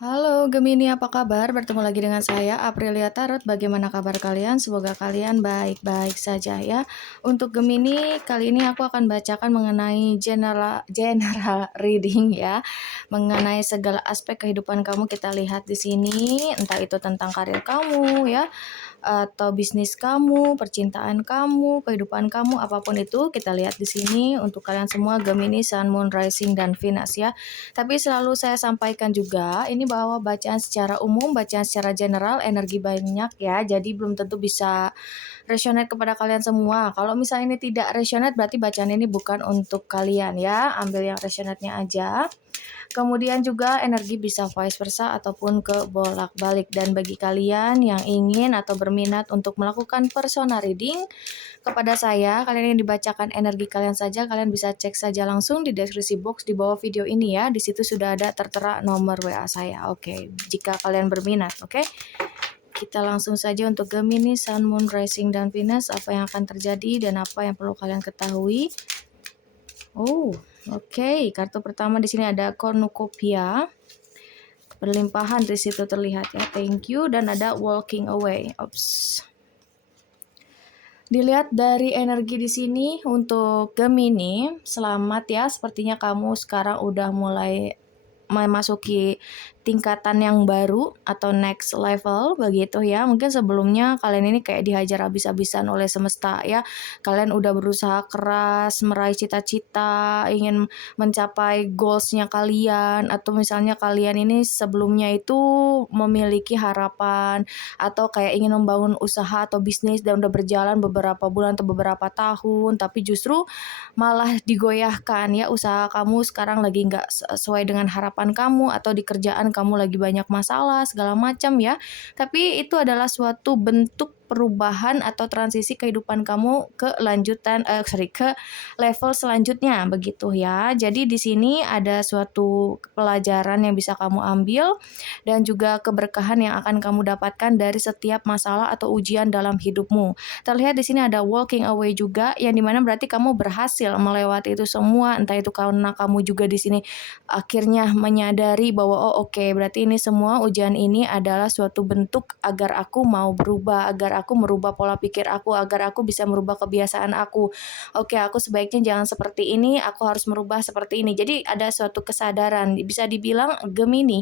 Halo Gemini, apa kabar? Bertemu lagi dengan saya, Aprilia Tarot. Bagaimana kabar kalian? Semoga kalian baik-baik saja ya. Untuk Gemini, kali ini aku akan bacakan mengenai general reading ya. Mengenai segala aspek kehidupan kamu kita lihat di sini, entah itu tentang karir kamu ya, atau bisnis kamu, percintaan kamu, kehidupan kamu, apapun itu kita lihat di sini untuk kalian semua Gemini, Sun, Moon, Rising, dan Venus ya. Tapi selalu saya sampaikan juga ini bahwa bacaan secara umum, bacaan secara general, energi banyak ya, jadi belum tentu bisa resonate kepada kalian semua. Kalau misalnya ini tidak resonate berarti bacaan ini bukan untuk kalian ya, ambil yang resonate-nya aja. Kemudian juga energi bisa vice versa ataupun ke bolak-balik. Dan bagi kalian yang ingin atau berminat untuk melakukan personal reading kepada saya, kalian yang dibacakan energi kalian saja, kalian bisa cek saja langsung di deskripsi box di bawah video ini ya. Di situ sudah ada tertera nomor WA saya. Oke, jika kalian berminat, oke. Kita langsung saja untuk Gemini, Sun, Moon, Rising, dan Venus. Apa yang akan terjadi dan apa yang perlu kalian ketahui. Oh, oke. Kartu pertama di sini ada cornucopia. Berlimpahan di situ terlihat ya. Thank you, dan ada walking away. Ops. Dilihat dari energi di sini untuk Gemini, selamat ya. Sepertinya kamu sekarang udah mulai memasuki tingkatan yang baru atau next level begitu ya. Mungkin sebelumnya kalian ini kayak dihajar habis-habisan oleh semesta ya. Kalian udah berusaha keras meraih cita-cita, ingin mencapai goalsnya kalian, atau misalnya kalian ini sebelumnya itu memiliki harapan atau kayak ingin membangun usaha atau bisnis dan udah berjalan beberapa bulan atau beberapa tahun, tapi justru malah digoyahkan ya, usaha kamu sekarang lagi nggak sesuai dengan harapan kamu, atau di kerjaan kamu lagi banyak masalah segala macam ya. Tapi itu adalah suatu bentuk perubahan atau transisi kehidupan kamu ke ke level selanjutnya begitu ya. Jadi di sini ada suatu pelajaran yang bisa kamu ambil dan juga keberkahan yang akan kamu dapatkan dari setiap masalah atau ujian dalam hidupmu. Terlihat di sini ada walking away juga, yang dimana berarti kamu berhasil melewati itu semua, entah itu karena kamu juga di sini akhirnya menyadari bahwa oh oke, berarti ini semua ujian ini adalah suatu bentuk agar aku mau berubah, agar aku merubah pola pikir aku, agar aku bisa merubah kebiasaan aku. Oke, aku sebaiknya jangan seperti ini, aku harus merubah seperti ini. Jadi ada suatu kesadaran, bisa dibilang Gemini,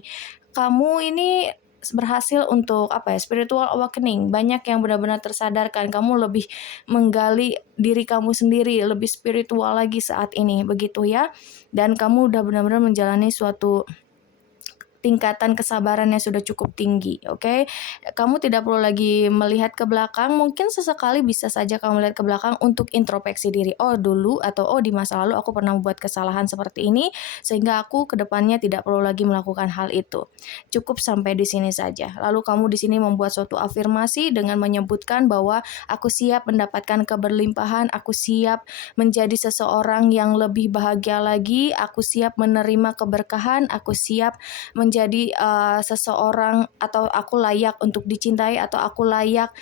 kamu ini berhasil untuk spiritual awakening. Banyak yang benar-benar tersadarkan, kamu lebih menggali diri kamu sendiri, lebih spiritual lagi saat ini begitu ya. Dan kamu udah benar-benar menjalani suatu tingkatan kesabaran yang sudah cukup tinggi, oke? Kamu tidak perlu lagi melihat ke belakang, mungkin sesekali bisa saja kamu melihat ke belakang untuk introspeksi diri. Oh dulu, atau oh di masa lalu aku pernah membuat kesalahan seperti ini, sehingga aku kedepannya tidak perlu lagi melakukan hal itu. Cukup sampai di sini saja. Lalu kamu di sini membuat suatu afirmasi dengan menyebutkan bahwa aku siap mendapatkan keberlimpahan, aku siap menjadi seseorang yang lebih bahagia lagi, aku siap menerima keberkahan, aku siap menjadi seseorang, atau aku layak untuk dicintai, atau aku layak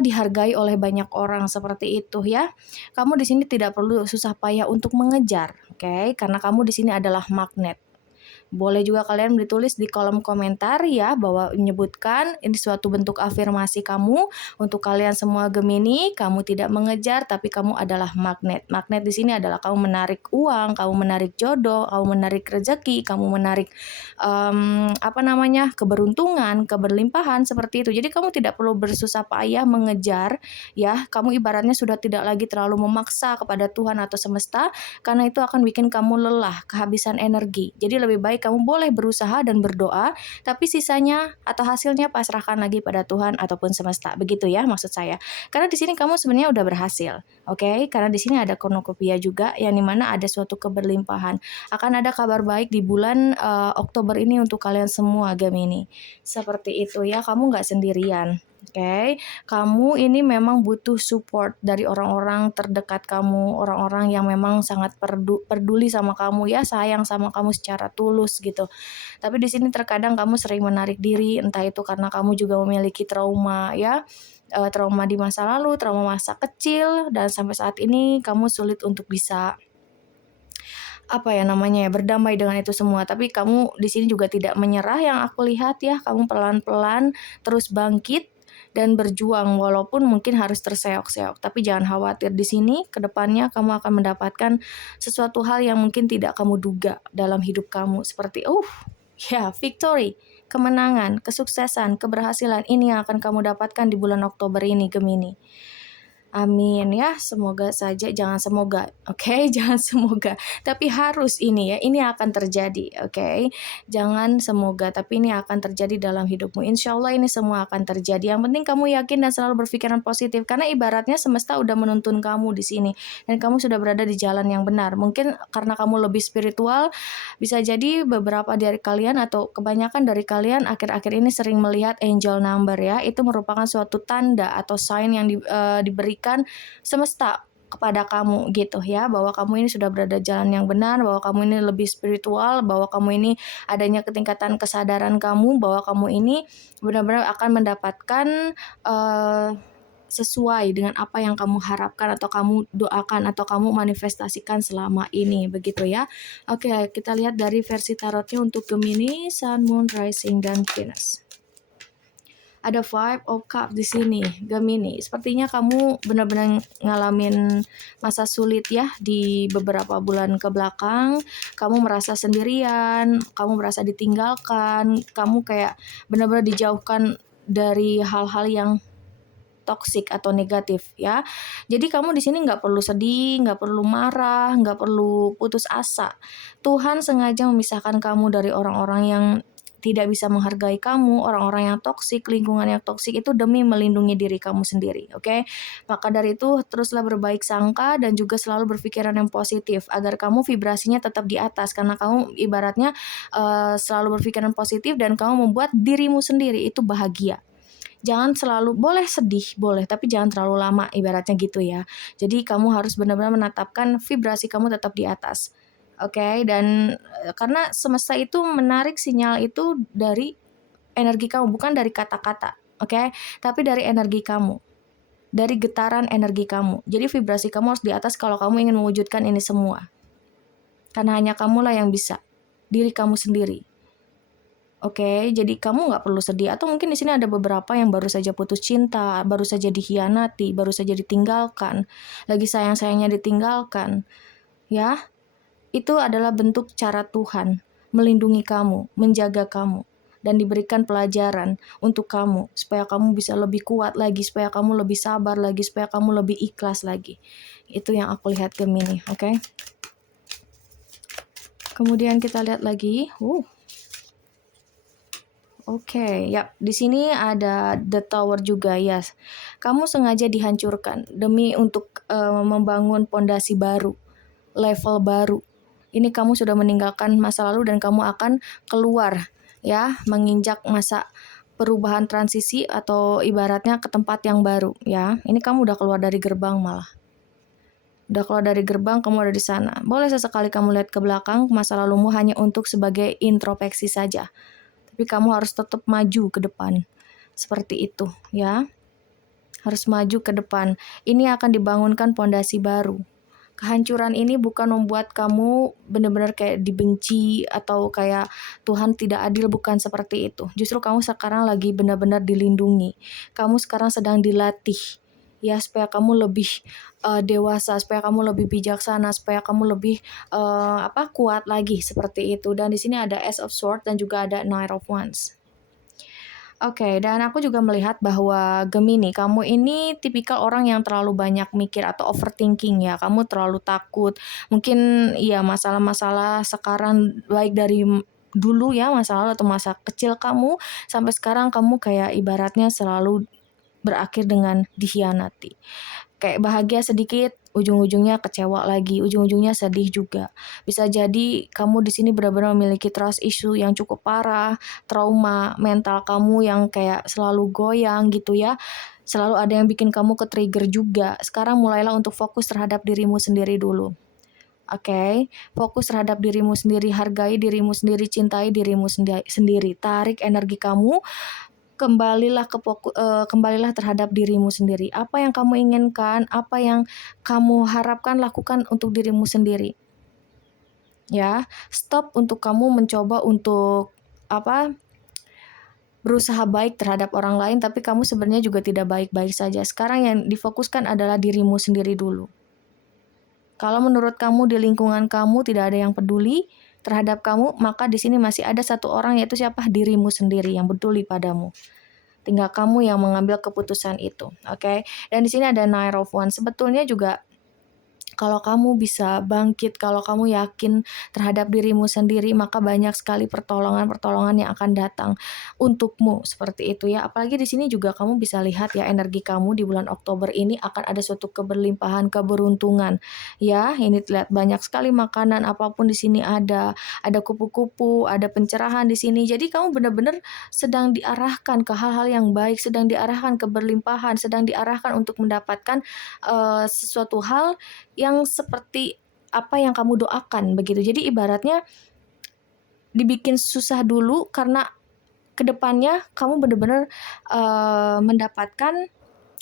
dihargai oleh banyak orang, seperti itu ya. Kamu di sini tidak perlu susah payah untuk mengejar, oke? Karena kamu di sini adalah magnet. Boleh juga kalian ditulis di kolom komentar ya, bahwa menyebutkan ini suatu bentuk afirmasi kamu untuk kalian semua Gemini. Kamu tidak mengejar, tapi kamu adalah magnet. Magnet di sini adalah kamu menarik uang, kamu menarik jodoh, kamu menarik rezeki, kamu menarik keberuntungan, keberlimpahan, seperti itu. Jadi kamu tidak perlu bersusah payah mengejar ya. Kamu ibaratnya sudah tidak lagi terlalu memaksa kepada Tuhan atau semesta, karena itu akan bikin kamu lelah, kehabisan energi. Jadi lebih baik kamu boleh berusaha dan berdoa, tapi sisanya atau hasilnya pasrahkan lagi pada Tuhan ataupun semesta. Begitu ya maksud saya. Karena di sini kamu sebenarnya udah berhasil. Oke? Karena di sini ada cornucopia juga, yang dimana ada suatu keberlimpahan. Akan ada kabar baik di bulan Oktober ini untuk kalian semua Gemini. Seperti itu ya, kamu nggak sendirian. Oke, kamu ini memang butuh support dari orang-orang terdekat kamu, orang-orang yang memang sangat peduli sama kamu ya, sayang sama kamu secara tulus gitu. Tapi di sini terkadang kamu sering menarik diri, entah itu karena kamu juga memiliki trauma ya, trauma di masa lalu, trauma masa kecil, dan sampai saat ini kamu sulit untuk bisa apa ya namanya ya, berdamai dengan itu semua. Tapi kamu di sini juga tidak menyerah yang aku lihat ya. Kamu pelan-pelan terus bangkit dan berjuang walaupun mungkin harus terseok-seok. Tapi jangan khawatir, di sini ke depannya kamu akan mendapatkan sesuatu hal yang mungkin tidak kamu duga dalam hidup kamu, seperti ya, victory, kemenangan, kesuksesan, keberhasilan ini yang akan kamu dapatkan di bulan Oktober ini, Gemini. Amin ya, semoga saja, jangan semoga, oke? Jangan semoga, tapi harus ini ya, ini akan terjadi, oke? Jangan semoga, tapi ini akan terjadi dalam hidupmu. Insya Allah ini semua akan terjadi. Yang penting kamu yakin dan selalu berpikiran positif, karena ibaratnya semesta udah menuntun kamu di sini, dan kamu sudah berada di jalan yang benar. Mungkin karena kamu lebih spiritual, bisa jadi beberapa dari kalian atau kebanyakan dari kalian akhir-akhir ini sering melihat angel number ya. Itu merupakan suatu tanda atau sign yang diberikan semesta kepada kamu gitu ya, bahwa kamu ini sudah berada jalan yang benar, bahwa kamu ini lebih spiritual, bahwa kamu ini adanya ketingkatan kesadaran kamu, bahwa kamu ini benar-benar akan mendapatkan sesuai dengan apa yang kamu harapkan atau kamu doakan atau kamu manifestasikan selama ini, begitu ya. Oke, kita lihat dari versi tarotnya untuk Gemini, Sun, Moon, Rising, dan Venus. Ada Five of Cups di sini, Gemini. Sepertinya kamu benar-benar ngalamin masa sulit ya di beberapa bulan ke belakang. Kamu merasa sendirian, kamu merasa ditinggalkan, kamu kayak benar-benar dijauhkan dari hal-hal yang toksik atau negatif ya. Jadi kamu di sini nggak perlu sedih, nggak perlu marah, nggak perlu putus asa. Tuhan sengaja memisahkan kamu dari orang-orang yang tidak bisa menghargai kamu, orang-orang yang toksik, lingkungan yang toksik itu demi melindungi diri kamu sendiri, oke? Maka dari itu teruslah berbaik sangka dan juga selalu berpikiran yang positif agar kamu vibrasinya tetap di atas, karena kamu ibaratnya selalu berpikiran positif dan kamu membuat dirimu sendiri itu bahagia. Jangan selalu, boleh sedih, boleh, tapi jangan terlalu lama, ibaratnya gitu ya. Jadi kamu harus benar-benar menetapkan vibrasi kamu tetap di atas. Oke, dan karena semesta itu menarik sinyal itu dari energi kamu, bukan dari kata-kata, oke? Tapi dari energi kamu, dari getaran energi kamu. Jadi vibrasi kamu harus di atas kalau kamu ingin mewujudkan ini semua. Karena hanya kamulah yang bisa, diri kamu sendiri. Oke, jadi kamu nggak perlu sedih. Atau mungkin di sini ada beberapa yang baru saja putus cinta, baru saja dikhianati, baru saja ditinggalkan, lagi sayang-sayangnya ditinggalkan, ya. Itu adalah bentuk cara Tuhan melindungi kamu, menjaga kamu, dan diberikan pelajaran untuk kamu, supaya kamu bisa lebih kuat lagi, supaya kamu lebih sabar lagi, supaya kamu lebih ikhlas lagi. Itu yang aku lihat Gemini, oke? Kemudian kita lihat lagi, Oke, ya, di sini ada The Tower juga ya. Kamu sengaja dihancurkan demi untuk membangun pondasi baru, level baru. Ini kamu sudah meninggalkan masa lalu dan kamu akan keluar ya, menginjak masa perubahan transisi atau ibaratnya ke tempat yang baru ya. Ini kamu udah keluar dari gerbang malah. Udah keluar dari gerbang, kamu ada di sana. Boleh sesekali kamu lihat ke belakang, masa lalumu hanya untuk sebagai introspeksi saja. Tapi kamu harus tetap maju ke depan. Seperti itu ya. Harus maju ke depan. Ini akan dibangunkan pondasi baru. Kehancuran ini bukan membuat kamu benar-benar kayak dibenci atau kayak Tuhan tidak adil, bukan seperti itu. Justru kamu sekarang lagi benar-benar dilindungi. Kamu sekarang sedang dilatih ya, supaya kamu lebih dewasa, supaya kamu lebih bijaksana, supaya kamu lebih kuat lagi seperti itu. Dan di sini ada Ace of Swords dan juga ada Knight of Wands. Oke, dan aku juga melihat bahwa Gemini, kamu ini tipikal orang yang terlalu banyak mikir atau overthinking ya. Kamu terlalu takut. Mungkin ya masalah-masalah sekarang baik dari dulu ya, masalah atau masa kecil kamu sampai sekarang kamu kayak ibaratnya selalu berakhir dengan dikhianati. Kayak bahagia sedikit, ujung-ujungnya kecewa lagi, ujung-ujungnya sedih juga. Bisa jadi kamu di sini benar-benar memiliki trust issue yang cukup parah, trauma mental kamu yang kayak selalu goyang gitu ya. Selalu ada yang bikin kamu ke-trigger juga. Sekarang mulailah untuk fokus terhadap dirimu sendiri dulu. Oke, fokus terhadap dirimu sendiri, hargai dirimu sendiri, cintai dirimu sendiri. Tarik energi kamu, kembalilah terhadap dirimu sendiri. Apa yang kamu inginkan, apa yang kamu harapkan, lakukan untuk dirimu sendiri. ya. Stop untuk kamu mencoba untuk berusaha baik terhadap orang lain, tapi kamu sebenarnya juga tidak baik-baik saja. Sekarang yang difokuskan adalah dirimu sendiri dulu. Kalau menurut kamu di lingkungan kamu tidak ada yang peduli terhadap kamu, maka di sini masih ada satu orang, yaitu siapa? Dirimu sendiri yang peduli padamu. Tinggal kamu yang mengambil keputusan itu, oke? Dan di sini ada Nine of Wands. Sebetulnya juga kalau kamu bisa bangkit, kalau kamu yakin terhadap dirimu sendiri, maka banyak sekali pertolongan-pertolongan yang akan datang untukmu seperti itu ya. Apalagi di sini juga kamu bisa lihat ya, energi kamu di bulan Oktober ini akan ada suatu keberlimpahan, keberuntungan. Ya, ini lihat banyak sekali makanan, apapun di sini ada kupu-kupu, ada pencerahan di sini. Jadi kamu benar-benar sedang diarahkan ke hal-hal yang baik, sedang diarahkan ke berlimpahan, sedang diarahkan untuk mendapatkan sesuatu hal yang seperti apa yang kamu doakan begitu. Jadi ibaratnya dibikin susah dulu karena kedepannya kamu benar-benar mendapatkan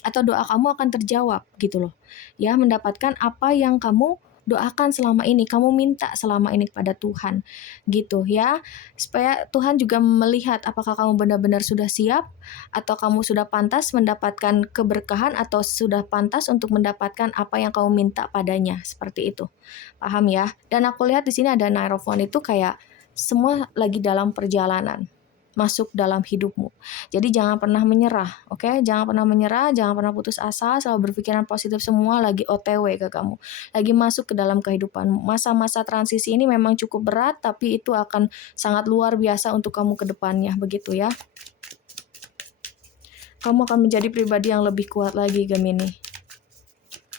atau doa kamu akan terjawab gitu loh. Ya, mendapatkan apa yang kamu doakan selama ini, kamu minta selama ini kepada Tuhan gitu ya. Supaya Tuhan juga melihat apakah kamu benar-benar sudah siap atau kamu sudah pantas mendapatkan keberkahan atau sudah pantas untuk mendapatkan apa yang kamu minta padanya, seperti itu. Paham ya? Dan aku lihat di sini ada Nine of Wands itu kayak semua lagi dalam perjalanan masuk dalam hidupmu. Jadi jangan pernah menyerah, oke? Jangan pernah menyerah, jangan pernah putus asa, selalu berpikiran positif, semua lagi OTW ke kamu. Lagi masuk ke dalam kehidupanmu. Masa-masa transisi ini memang cukup berat, tapi itu akan sangat luar biasa untuk kamu ke depannya, begitu ya. Kamu akan menjadi pribadi yang lebih kuat lagi, Gemini.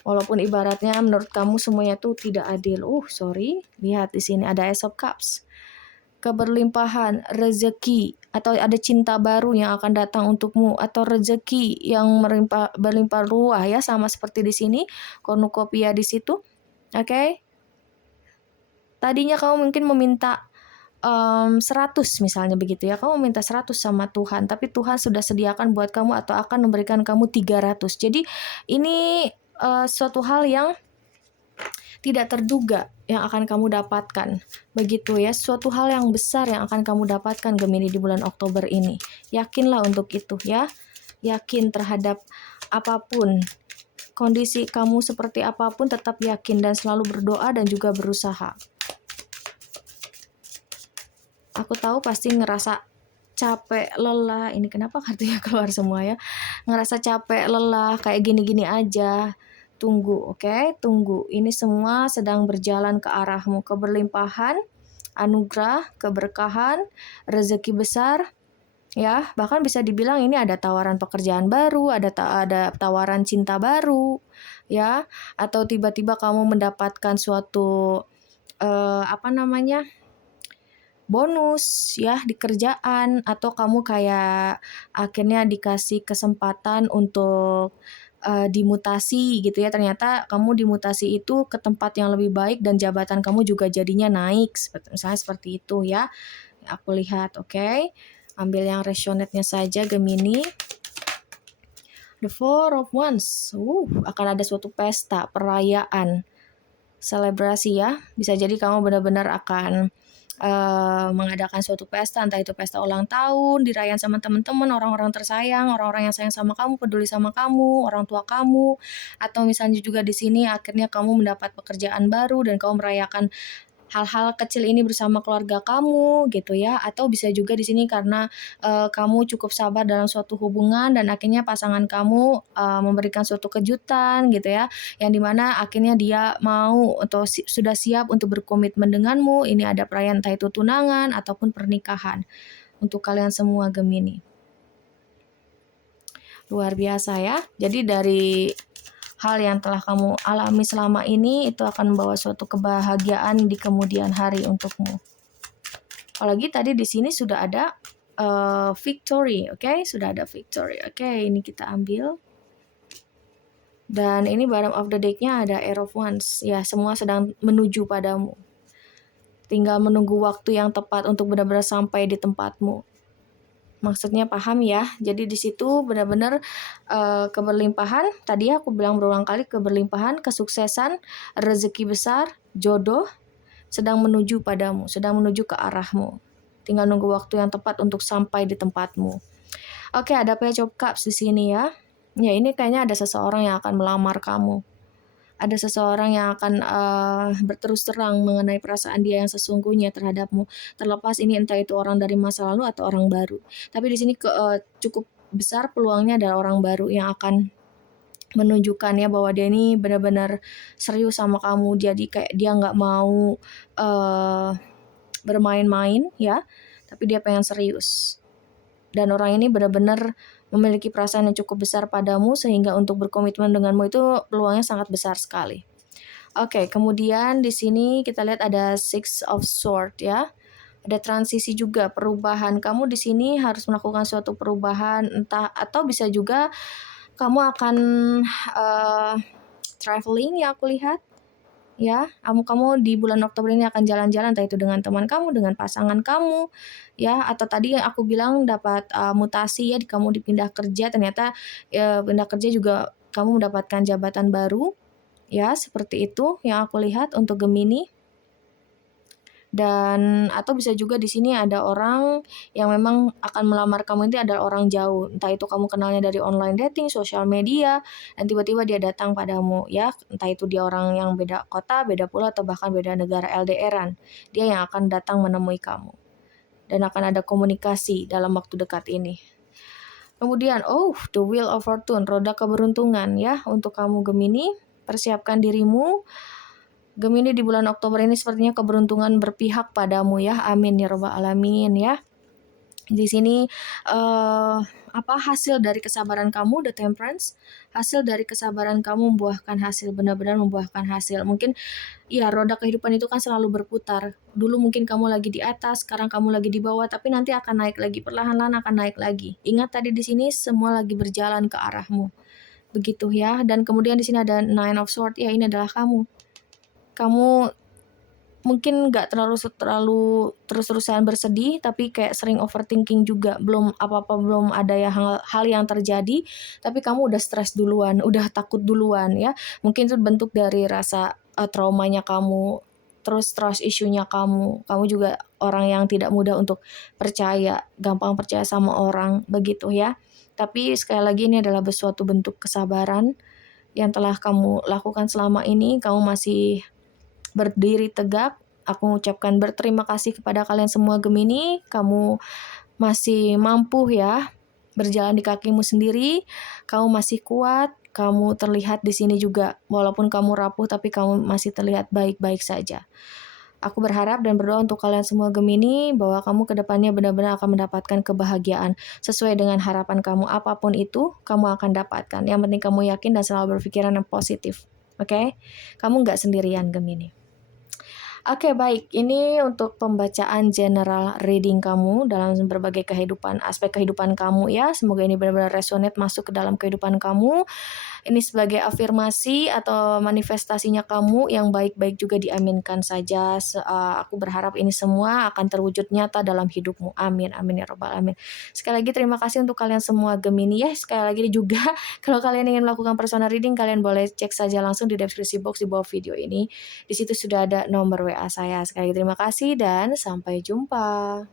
Walaupun ibaratnya menurut kamu semuanya tuh tidak adil. Lihat di sini ada Ace of Cups. Keberlimpahan, rezeki, atau ada cinta baru yang akan datang untukmu, atau rezeki yang berlimpah ruah ya, sama seperti di sini, cornucopia di situ. Oke. Tadinya kamu mungkin meminta 100 misalnya begitu ya. Kamu minta 100 sama Tuhan, tapi Tuhan sudah sediakan buat kamu atau akan memberikan kamu 300. Jadi ini suatu hal yang tidak terduga yang akan kamu dapatkan. Begitu ya, suatu hal yang besar yang akan kamu dapatkan Gemini di bulan Oktober ini. Yakinlah untuk itu ya. Yakin terhadap apapun. Kondisi kamu seperti apapun tetap yakin dan selalu berdoa dan juga berusaha. Aku tahu pasti ngerasa capek, lelah. Ini kenapa kartunya keluar semua ya? Ngerasa capek, lelah, kayak gini-gini aja. Tunggu, oke? Tunggu. Ini semua sedang berjalan ke arahmu. Keberlimpahan, anugerah, keberkahan, rezeki besar, ya. Bahkan bisa dibilang ini ada tawaran pekerjaan baru, ada tawaran cinta baru, ya. Atau tiba-tiba kamu mendapatkan suatu bonus ya di kerjaan, atau kamu kayak akhirnya dikasih kesempatan untuk dimutasi gitu ya. Ternyata kamu dimutasi itu ke tempat yang lebih baik dan jabatan kamu juga jadinya naik, misalnya seperti itu ya. Aku lihat, oke. Ambil yang resonate-nya saja Gemini. The Four of Wands. Akan ada suatu pesta, perayaan, selebrasi ya. Bisa jadi kamu benar-benar akan mengadakan suatu pesta, entah itu pesta ulang tahun, dirayain sama teman-teman, orang-orang tersayang, orang-orang yang sayang sama kamu, peduli sama kamu, orang tua kamu, atau misalnya juga di sini akhirnya kamu mendapat pekerjaan baru dan kamu merayakan hal-hal kecil ini bersama keluarga kamu gitu ya. Atau bisa juga di sini karena kamu cukup sabar dalam suatu hubungan dan akhirnya pasangan kamu memberikan suatu kejutan gitu ya, yang dimana akhirnya dia mau atau sudah siap untuk berkomitmen denganmu. Ini ada perayaan entah itu tunangan ataupun pernikahan untuk kalian semua Gemini. Luar biasa ya. Jadi dari hal yang telah kamu alami selama ini itu akan membawa suatu kebahagiaan di kemudian hari untukmu. Apalagi tadi di sini sudah ada victory, oke? Sudah ada victory, oke? Ini kita ambil. Dan ini bottom of the deck-nya ada Ace of Wands. Ya, semua sedang menuju padamu. Tinggal menunggu waktu yang tepat untuk benar-benar sampai di tempatmu. Maksudnya paham ya? Jadi di situ benar-benar keberlimpahan. Tadi aku bilang berulang kali, keberlimpahan, kesuksesan, rezeki besar, jodoh, sedang menuju padamu, sedang menuju ke arahmu. Tinggal nunggu waktu yang tepat untuk sampai di tempatmu. Oke, ada Page of Cups di sini ya. Ya, ini kayaknya ada seseorang yang akan melamar kamu. Ada seseorang yang akan berterus terang mengenai perasaan dia yang sesungguhnya terhadapmu. Terlepas ini entah itu orang dari masa lalu atau orang baru. Tapi di sini cukup besar peluangnya adalah orang baru yang akan menunjukkan ya bahwa dia ini benar-benar serius sama kamu. Jadi kayak dia nggak mau bermain-main ya, tapi dia pengen serius. Dan orang ini benar-benar memiliki perasaan yang cukup besar padamu sehingga untuk berkomitmen denganmu itu peluangnya sangat besar sekali. Oke, kemudian di sini kita lihat ada Six of Swords ya. Ada transisi juga, perubahan. Kamu di sini harus melakukan suatu perubahan, entah atau bisa juga kamu akan traveling ya aku lihat. Ya, kamu di bulan Oktober ini akan jalan-jalan, entah itu dengan teman kamu, dengan pasangan kamu, ya, atau tadi yang aku bilang dapat mutasi ya, kamu dipindah kerja, ternyata pindah kerja juga kamu mendapatkan jabatan baru, ya, seperti itu yang aku lihat untuk Gemini. Dan atau bisa juga di sini ada orang yang memang akan melamar kamu ini adalah orang jauh, entah itu kamu kenalnya dari online dating, sosial media, dan tiba-tiba dia datang padamu ya, entah itu dia orang yang beda kota, beda pulau, atau bahkan beda negara LDRan. Dia yang akan datang menemui kamu. Dan akan ada komunikasi dalam waktu dekat ini. Kemudian, the Wheel of Fortune, roda keberuntungan ya untuk kamu Gemini. Persiapkan dirimu. Gemini di bulan Oktober ini sepertinya keberuntungan berpihak padamu ya. Amin ya robbal alamin ya. Di sini hasil dari kesabaran kamu, The Temperance. Hasil dari kesabaran kamu membuahkan hasil, benar-benar membuahkan hasil. Mungkin ya roda kehidupan itu kan selalu berputar. Dulu mungkin kamu lagi di atas, sekarang kamu lagi di bawah, tapi nanti akan naik lagi, perlahan-lahan akan naik lagi. Ingat tadi di sini semua lagi berjalan ke arahmu. Begitu ya. Dan kemudian di sini ada Nine of Swords. Ya, ini adalah kamu. Kamu mungkin nggak terlalu terus-terusan bersedih, tapi kayak sering overthinking juga, belum ada ya hal yang terjadi, tapi kamu udah stres duluan, udah takut duluan ya. Mungkin itu bentuk dari rasa traumanya kamu, terus trust issue-nya kamu juga orang yang tidak mudah untuk percaya, gampang percaya sama orang, begitu ya. Tapi sekali lagi ini adalah suatu bentuk kesabaran yang telah kamu lakukan selama ini. Kamu masih berdiri tegak. Aku mengucapkan berterima kasih kepada kalian semua Gemini. Kamu masih mampu ya berjalan di kakimu sendiri. Kamu masih kuat. Kamu terlihat di sini juga, walaupun kamu rapuh tapi kamu masih terlihat baik-baik saja. Aku berharap dan berdoa untuk kalian semua Gemini bahwa kamu kedepannya benar-benar akan mendapatkan kebahagiaan sesuai dengan harapan kamu. Apapun itu, kamu akan dapatkan. Yang penting kamu yakin dan selalu berpikiran yang positif. Oke? Kamu nggak sendirian Gemini. Oke, baik. Ini untuk pembacaan general reading kamu dalam berbagai aspek kehidupan kamu ya. Semoga ini benar-benar resonate masuk ke dalam kehidupan kamu. Ini sebagai afirmasi atau manifestasinya kamu yang baik-baik juga diaminkan saja. Aku berharap ini semua akan terwujud nyata dalam hidupmu. Amin, amin ya robbal alamin. Sekali lagi terima kasih untuk kalian semua Gemini ya. Sekali lagi juga kalau kalian ingin melakukan personal reading, kalian boleh cek saja langsung di deskripsi box di bawah video ini. Di situ sudah ada nomor WA saya. Sekali lagi terima kasih dan sampai jumpa.